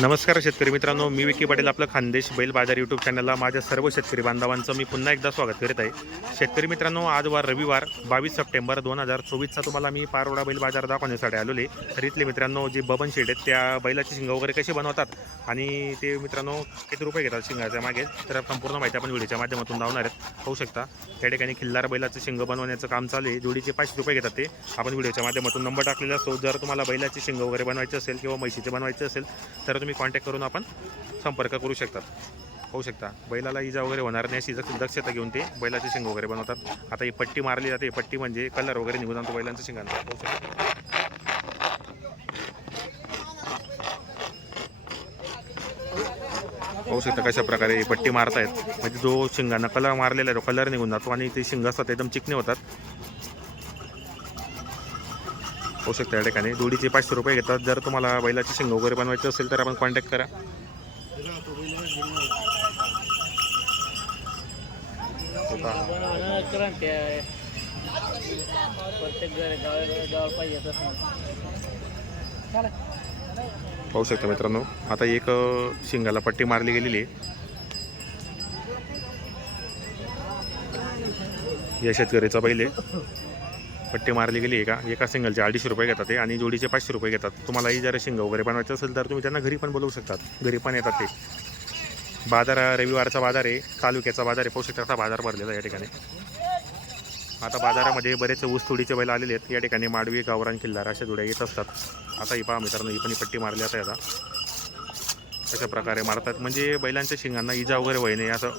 नमस्कार शेतकरी मित्रांनो, मी विकी पाटील आपलं खानदेश बैल बाजार यूट्यूब चॅनलला माझ्या सर्व शेतकरी बांधवांचं मी पुन्हा एकदा स्वागत करीत आहे. शेतकरी मित्रांनो, आज वार रविवार 22 सप्टेंबर 2024चा तुम्हाला मी पारोडा बैल बाजार दाखवण्यासाठी आलेले. तर इथले मित्रांनो जे बबन शेड आहेत त्या बैलाची शिंग वगैरे कशी बनवतात आणि ते मित्रांनो किती रुपये घेतात शिंगाच्या मागे, तर संपूर्ण माहिती आपण व्हिडिओच्या माध्यमातून लावणार आहेत. पाहू शकता त्या ठिकाणी खिल्लार बैलाचं शिंग बनवण्याचं काम चालू आहे. जोडीचे 500 रुपये घेतात ते. आपण व्हिडिओच्या माध्यमातून नंबर टाकलेला असतो. जर तुम्हाला बैलाची शिंग वगैरे बनवायची असेल किंवा म्हशीचे बनवायचे असेल तर तुम्ही कॉन्टॅक्ट करून आपण संपर्क करू शकतात. पाहू शकता बैलाला इजा वगैरे होणार नाही अशी दक्षता घेऊन ते बैलाचे शिंग वगैरे बनवतात. आता ही पट्टी मारली जाते. पट्टी म्हणजे कलर वगैरे निघून जातो बैलांच्या शिंगांचा. पाहू शकता कशा प्रकारे पट्टी मारतायत. म्हणजे जो शिंगांना कलर मारलेला आहे तो कलर निघून जातो आणि ते शिंग असतात एकदम चिकणे होतात. पाहू शकता या ठिकाणी जोडीचे 500 रुपये घेतात. जर तुम्हाला बैलाची शिंग वगैरे बनवायची असेल तर आपण कॉन्टॅक्ट करा. पाहू शकता मित्रांनो, आता एक शिंगाला पट्टी मारली गेलेली आहे. या शेतकरीचा बैल आहे. पट्टी मारली गेली आहे का एका सिंगलचे 250 रुपये घेतात ते आणि जोडीचे 500 रुपये घेतात. तुम्हालाही जर शिंग वगैरे बनवायचं असेल तर तुम्ही त्यांना घरी पण बोलवू शकतात. घरी पण येतात ते. बाजार रविवारचा बाजार आहे, तालुक्याचा बाजार आहे. पाहू शकता असा बाजार भरलेला या ठिकाणी. आता बाजारामध्ये बरेच ऊसतोडीचे बैल आलेले आहेत. या ठिकाणी माडवी, गावरान, किल्लार अशा जोड्या येत असतात. आता ही पहा मित्रांनो, ही पण पट्टी मारली आता याचा अशा प्रकारे मारतात. म्हणजे बैलांच्या शिंगांना इजा वगैरे होई नाही असं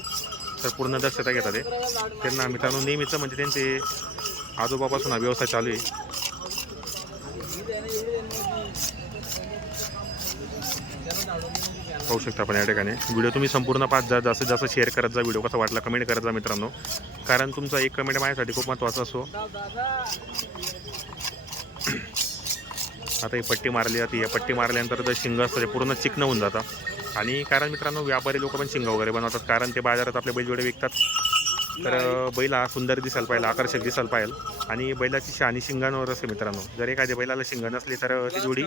तर पूर्ण दक्षता घेतात ते. त्यांना मित्रांनो नेहमीचं म्हणजे त्यांचे आजोबापासून हा व्यवसाय चालू आहे. पाहू शकता आपण या ठिकाणी. व्हिडिओ तुम्ही संपूर्ण पाच जा, जास्तीत जास्त शेअर करत जा. व्हिडिओ कसा वाटला कमेंट करत जा मित्रांनो, कारण तुमचा एक कमेंट माझ्यासाठी खूप महत्त्वाचा असतो. आता ही पट्टी मारली जाते. या पट्टी मारल्यानंतर जर शिंग असतं ते पूर्ण चिकन होऊन जातं. आणि कारण मित्रांनो व्यापारी लोक पण शिंग वगैरे बनवतात, कारण ते बाजारात आपले बैलजोडे विकतात. तर बैल हा सुंदर दिसायला पाहिजे, आकर्षक दिसायला पाहिजे. आणि बैलाची शहाणी शिंगांवर असते मित्रांनो. जर एखाद्या बैलाला शिंग नसली तर ती जोडी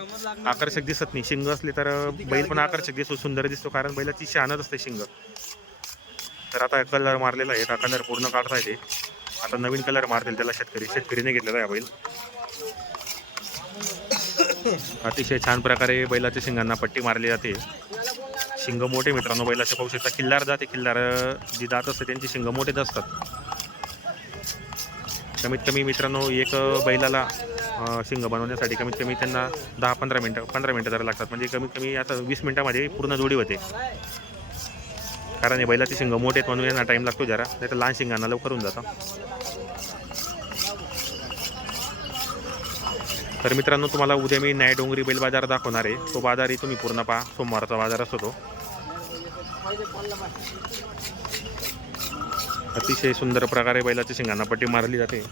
आकर्षक दिसत नाही. शिंग असली तर बैल पण आकर्षक दिसतो, सुंदर दिसतो, कारण बैलाची शहाणच असते शिंग. तर आता कलर मारलेला आहे. हा कलर पूर्ण काढता येते. आता नवीन कलर मारतील त्याला शेतकरीने घेतलेला आहे बैल. अतिशय छान प्रकारे बैलाच्या शिंगांना पट्टी मारली जाते. शिंग मोठे मित्रांनो बैलाचे पाहू शकता. किल्लार जाते, किल्लार जी दात असते त्यांची शिंग मोठेच असतात. कमीत कमी मित्रांनो एक बैलाला शिंग बनवण्यासाठी कमीत कमी त्यांना 10-15 मिनटं 15 मिनटं जरा लागतात. म्हणजे कमीत कमी आता 20 मिनटामध्ये पूर्ण जोडी होते. कारण हे बैलाचे शिंग मोठे आहेत म्हणून यांना टाईम लागतो जरा, नाही तर लहान शिंगांना लवकर होऊन जातं. तर मित्रांनो तुम्हाला उद्या मी न्याय डोंगरी बैल बाजार दाखवणार आहे. तो बाजारही तुम्ही पूर्ण पहा. सोमवारचा बाजार असतो तो. अतिशय सुंदर प्रकारे बैलाच्या शिंगांना पट्टी मारली जाते.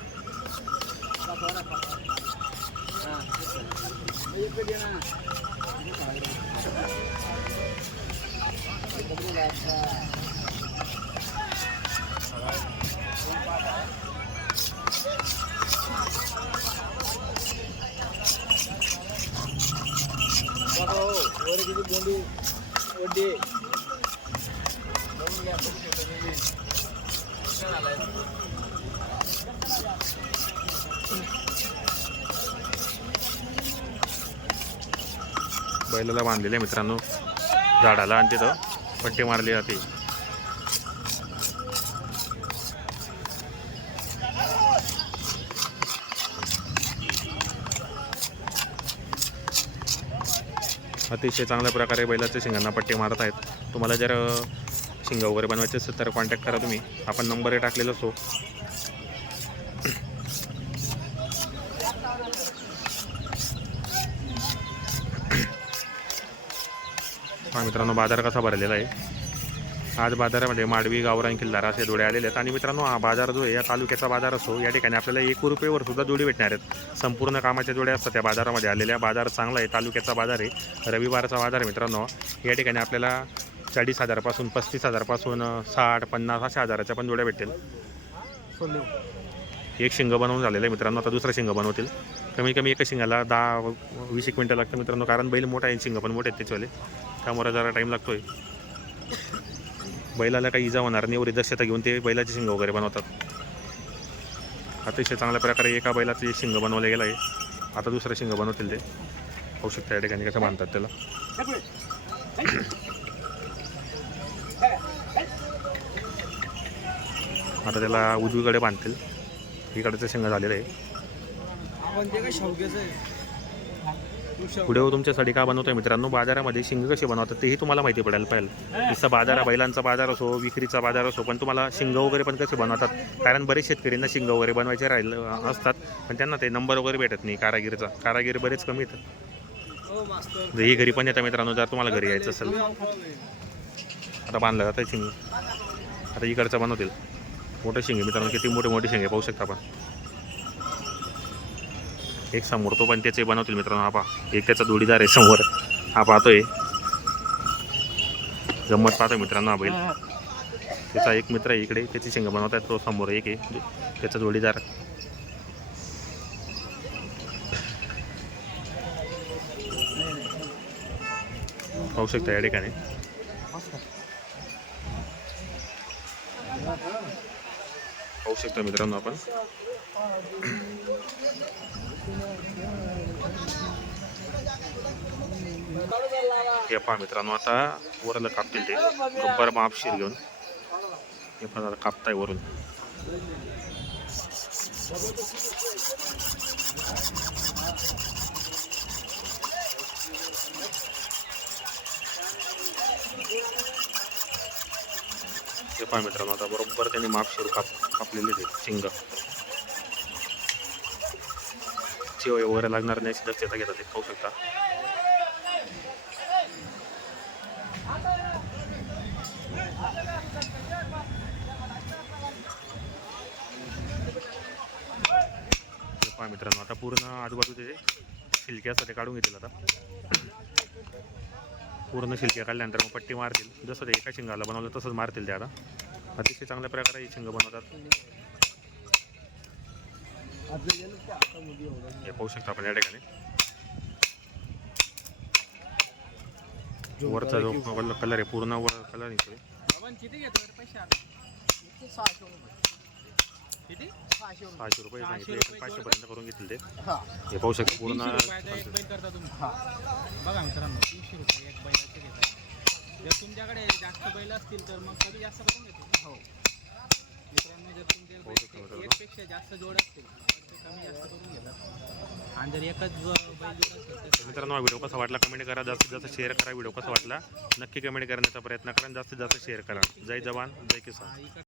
बैलाला बांधलेले मित्रांनो झाडाला आणि तिथं पट्टी मारली जाते. अतिशय चांगल्या प्रकारे बैलाच्या शिंगांना पट्टी मारत आहेत. तुम्हाला जर शिंग वगैरे बनवायचे असेल तर कॉन्टॅक्ट करा तुम्ही. आपण नंबरही टाकलेला असतो. हा मित्रांनो बाजार कसा भरलेला आहे. आज बाजारामध्ये माडवी, गावरान, किल्लार असे जोडे आलेले आहेत. आणि मित्रांनो हा बाजार जो आहे या तालुक्याचा बाजार असतो. या ठिकाणी आपल्याला 1 रुपयेवर सुद्धा जोडी भेटणार आहेत. संपूर्ण कामाच्या जोड्या असतात त्या बाजारामध्ये आलेल्या. बाजार चांगला आहे, तालुक्याचा बाजार आहे, रविवारचा बाजार आहे मित्रांनो. या ठिकाणी आपल्याला 40,000 पासून 35,000 पासून 60, 50 अशा हजाराच्या पण जोड्या भेटेल. एक शिंग बनवून झालेलं आहे मित्रांनो. आता दुसरं शिंग बनवतील. कमी कमी एका शिंगाला 10-20 मिनटं लागतं मित्रांनो, कारण बैल मोठा आहे, शिंग पण मोठे आहेत त्याच्यावाले. त्यामुळे जरा टाईम लागतोय. बैलाला काही इजा होणार नाही एवढी दक्षता घेऊन ते बैलाचे शिंग वगैरे बनवतात. अतिशय चांगल्या प्रकारे एका बैलाचे शिंग बनवले गेलं आहे. आता दुसरं शिंग बनवतील ते. होऊ शकतं या ठिकाणी कसं बांधतात त्याला. आता त्याला उजवीकडे बांधतील. इकडचं शिंग झालेलं आहे. पुढे तुमच्यासाठी का बनवतोय मित्रांनो, बाजारामध्ये शिंग कसे बनवतात तेही तुम्हाला माहिती पडायला पाहिजे. जसं बैलांचा बाजार असो, विक्रीचा बाजार असो, पण तुम्हाला शिंग वगैरे पण कसे बनवतात. कारण बरेच शेतकऱ्यांना शिंग वगैरे बनवायचे राहिले असतात, पण त्यांना ते नंबर वगैरे भेटत नाही. कारागीर बरेच कमी येतात. ही घरी पण येतात मित्रांनो, जर तुम्हाला घरी यायचं असेल. आता बांधलं जातं शिंग. आता इकडचं बनवतील मोठे शिंगे मित्रांनो. किती मोठे शिंगे पाहू शकता आपण. एक समोर तो पण त्याचे बनवतील मित्रांनो. हा पहा, एक त्याचा जोडीदार आहे समोर. हा पाहतोय गंमत पाहतोय मित्रांनो. हा बैल त्याचा एक मित्र आहे इकडे, त्याची शिंग बनवत आहे. तो समोर एक आहे त्याचा जोडीदार. पाहू शकता या ठिकाणी. पाहू शकता मित्रांनो आपण. हे पहा मित्रांनो, आता वरला कापतील ते बरोबर मापशीर घेऊन. हे पहा कापताय वरून. हे पहा मित्रांनो, आता बरोबर त्यांनी मापशीर कापलेले ते शिंग. चिव वगैरे लागणार नाही, दक्षता घेतात ते. पाहू शकता. पहा मित्रांनो, आता पूर्ण आजूबाजूचे शिलक्यासाठी काढून घेतील. आता पूर्ण शिलक्या काढल्यानंतर मग पट्टी मारतील. जसं ते एका शिंगाला बनवलं तसंच मारतील ते. आता अतिशय चांगल्या प्रकारे शिंग बनवतात. हे पाहू शकता आपण या ठिकाणी. वरचा जो कलर आहे पूर्ण वर कलर निघतोय. 600 रुपये सांगितले, 500 पर्यंत करून घेतील ते. हे पाहू शकता पूर्ण. बघा मित्रांनो, 300 रुपये एक बैलाचे घेतात. जर तुमच्याकडे जास्त बैल असतील तर मग कधी जास्त करून घेतो. हो मित्रांनो, जर तुमचे एकपेक्षा जास्त जोड असतील तर कमी जास्त करून घेतात. आणि जर एकच बैल जोड असेल तर मित्रांनो, व्हिडिओ कसा वाटला कमेंट करा. जास्तीत जास्त शेअर करा. व्हिडिओ कसा वाटला नक्की कमेंट करण्याचा प्रयत्न करा. जास्तीत जास्त शेअर करा. जय जवान जय किसान.